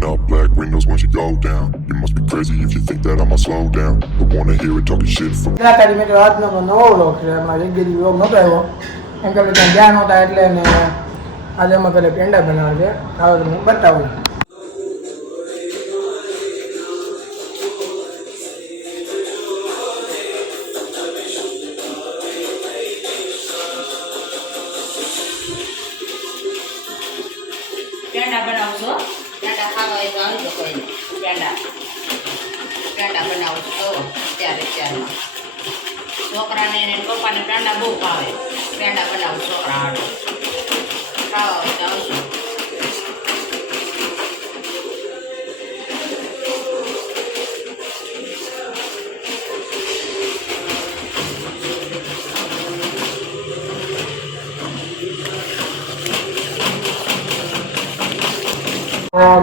Rolling up black windows once you go down. You must be crazy if you think that I'ma slow down. Don't wanna hear it talking shit from તારી મિત્રો આજનો નવો vlog છે. એમાં જગ્યાએ vlog નહોતો આવ્યો એમ કે ત્યાં ગયા નહોતા એટલે ને આજે અમે ઘરે પેંડા બનાવે છે. આવો તમને બતાવું. પેંડા બનાવશો પેંડા ખાવા હોય તો આવી તો કોઈ પેંડા બનાવું તો અત્યારમાં છોકરાને ને પપ્પાને પેંડા બહુ ભાવે. પેંડા બનાવું છોકરા હાટો ખાવા હોય તો આવજો.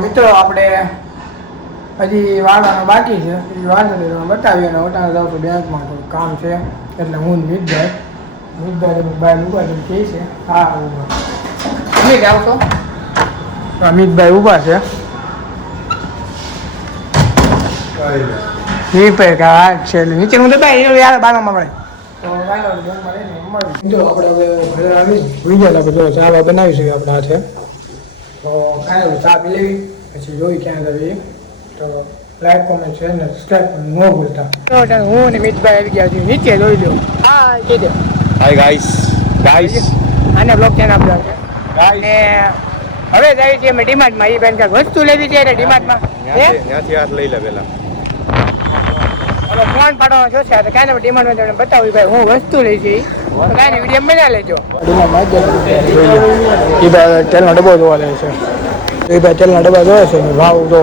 મિત્રો આપણે હજી વાળવાનું બાકી છે. એ વાંચો બતાવીએ અને વટાણા જાઉં છું બેંકમાં થોડું કામ છે એટલે હું મિતભાઈ બાય ઊભા કહે છે. હા ઊભા તમે જાઓ છો? મિતભાઈ ઊભા છે. મિતભાઈ હા છે એટલે નીચે હું દબાઈ યાર બારમાં મળે તો મિત્રો આપણે હવે ઘરે આવી ભૂલી ગયા આપણે જો ચા બનાવી છે આપણે હાથે તો કાંઈ ચા પી લેવી પછી જોઈ ક્યાં જવી તો લાઈક કોમેન્ટ શેર ને સબસ્ક્રાઈબ ન ભૂલતા. તો હું ને મિતભાઈ આવી ગયા છીએ નીચે જોઈ લો. હા કહી દે હાય ગાઈસ આને બ્લોગ ચેનલ આપજો અને હવે જાય છે અમે ડીમાર્ટમાં. એ બેન કાંઈક વસ્તુ લેવી છે એટલે ડીમાર્ટમાં ત્યાંથી હાથ લઈ લે પેલા હવે ફોન પાડવાનો છો છે તો કાંઈ ને ડીમાર્ટમાં તમને બતાવું ભાઈ હું વસ્તુ લઈ છે તો કાંઈ વિડીયો મજા લેજો. એ ભાઈ તેલનો ડબ્બો જોવા લે છે. એ ભાઈ તેલના ડબ્બા જોવે છે ભાવ જો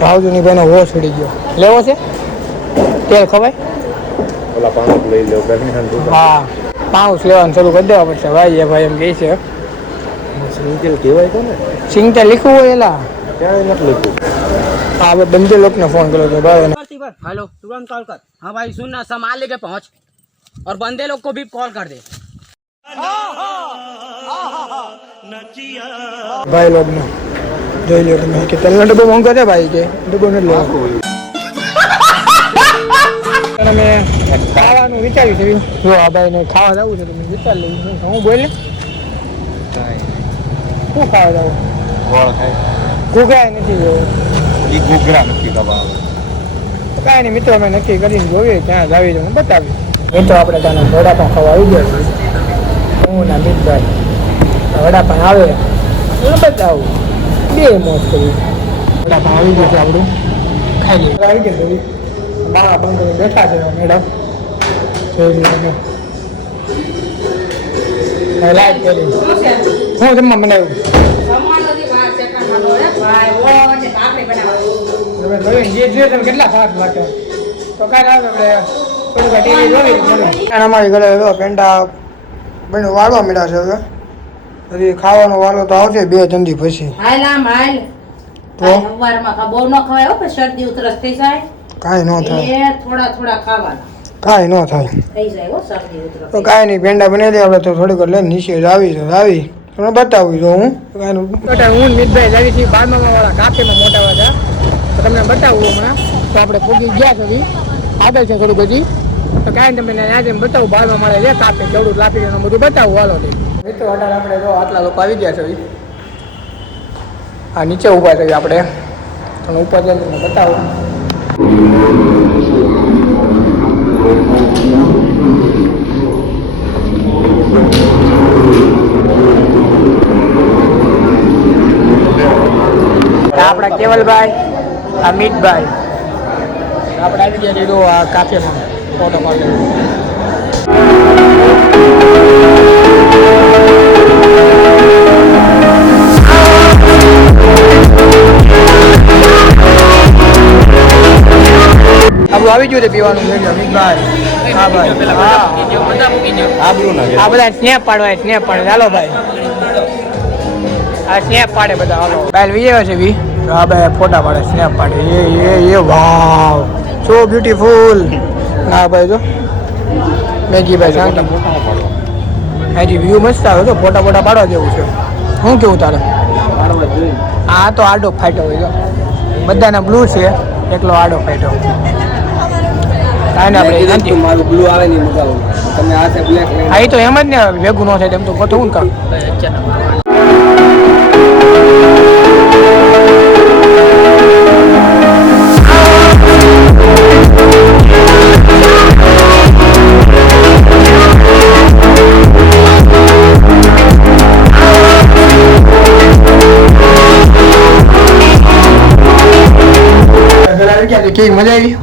ભાવની ભાઈનો હોશ ઉડી ગયો. લેવો છે તેલ ખવાય ઓલા પાઉચ લઈ લો હા પાઉચ લેવાનું શરૂ કરી દેવા પડશે ભાઈ. એ ભાઈ એમ કહે છે સિંગલ કહેવાય તો ને સિંગટેલ લીખવું હોય એલા ક્યાંય નથી લખ્યું. हाँ अब बंदे लोग ने फोन करो तो भाई हेलो तुरंत कॉल कर. हाँ भाई सुन ना सामान लेके पहुंच और बंदे लोग को भी कॉल कर दे. भाई लोग ने जो लियो तो मैं कि तेल डब्बो मांग करे भाई के डब्बो ने लो અને મેં ખાવાનું વિચાર્યું છે. જો આ ભાઈને ખાવા જવું છે તો મેં વિચાર લઉં હું બોલે શું ખાવા જવું કુકાય નથી ઈ ઘૂઘરા નક્કી દબાવે કાંઈ નહીં મિત્રો અમે નક્કી કરીને જોઈએ ત્યાં જાવી તો હું બતાવી. મિત્રો આપણે ત્યાં વડાપાઉં ખાવા આવી ગયા છે. હું ના મિતભાઈ વડાપાઉં આવે હું બતાવું બે મોજ કરી. વડાપાઉં આવી ગયું છે આપણું ખાઈ લઈએ. આવી ગયા થોડી બાળા બંધ કરી બેઠા છે મેડમ જોઈ લઈએ લાઈટ કરી હું જમવા બનાવ્યું કેટલા ફાટ લાગે તો અમારી ઘરે પેંડા વાળવા મળ્યા છે. હવે હજી ખાવાનો વાળો તો આવશે 2 ચંદી પછી. તો શરદી ઉધરસ થઈ જાય કાંઈ ન થાય થોડા ખાવાના કાંઈ ન થાય થઈ જાય શરદી ઉધરસ તો કાંઈ નહીં પેંડા બનાવી દે આપણે તો થોડીક વાર લઈને નીચે આવી તમને બતાવું જો હું મિતભાઈ જાવી છીએ બારમા વાળા કાફીમાં મોટા વાળા તો તમને બતાવું હમણાં તો આપણે પૂગી ગયા છે આગળ છે થોડી બધી તો કાંઈ તમને આજે બતાવું બારમા મળે છે કાફી કેવડું ટ્રાફિક એનું બધું બતાવું હાલો મિત્રો અઢાર આપણે જો આટલા લોકો આવી ગયા છે આ નીચે ઊભા છે આપણે તમને ઉપર જઈને તમને બતાવું. આપણા કેવલભાઈ અમિતભાઈ આપણે આવી ગયા દીધો આ કાફેમાં ફોટો પાડે. આપણું આવી ગયું છે પીવાનું અમિતભાઈ. હા ભાઈ આ બધા સ્નેપ પાડવા ચાલો ભાઈ આ સ્નેપ પાડે બધા હાલો બાય વિજય છે બી આ ભાઈ ફોટા પાડે સ્નેપ પાડે એ વાવ સો બ્યુટીફુલ. હા ભાઈ જો મેગી ભાઈ શાંતિ હાજી વ્યૂ મસ્ત આવે તો ફોટા પાડવા જેવું છે. શું કેવું તારે આ તો આડો ફાટ્યો હોય જો બધાના બ્લુ છે એકલો આડો ફાટ્યો કાંઈ આપણે નથી મારું બ્લુ આવે નહીં મગાવું તમે આ છે બ્લેક લઈને હા એ તો એમ જ ને ભેગું ન થાય તેમ તો ગોઠવું કામ કેવી મજા આવી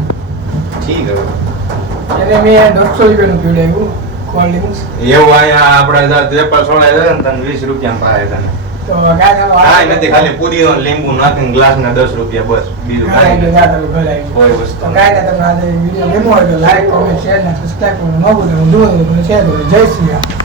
ઠીક હવે એને મેં 150 રૂપિયાનું પીવડાવ્યું કોલ્ડ ડ્રિંક્સ એવું અહીંયા આપણે પેપર સોડાય છે ને તને 20 રૂપિયા પાડે તને તો ગાયનો કાંઈ નથી ખાલી પૂરીનો લીંબુ નાખીને ગ્લાસ ના 10 રૂપિયા બસ બીજું કાંઈ નથી. કોઈ વસ્તુ નથી. ગાયને તમને આજે વિડીયો ગમ્યો હોય તો લાઈક કોમેન્ટ શેર અને સબસ્ક્રાઇબ કરવાનું ન ભૂલતા. હું જોઉં તો શેર કરો. જય શ્રી રામ.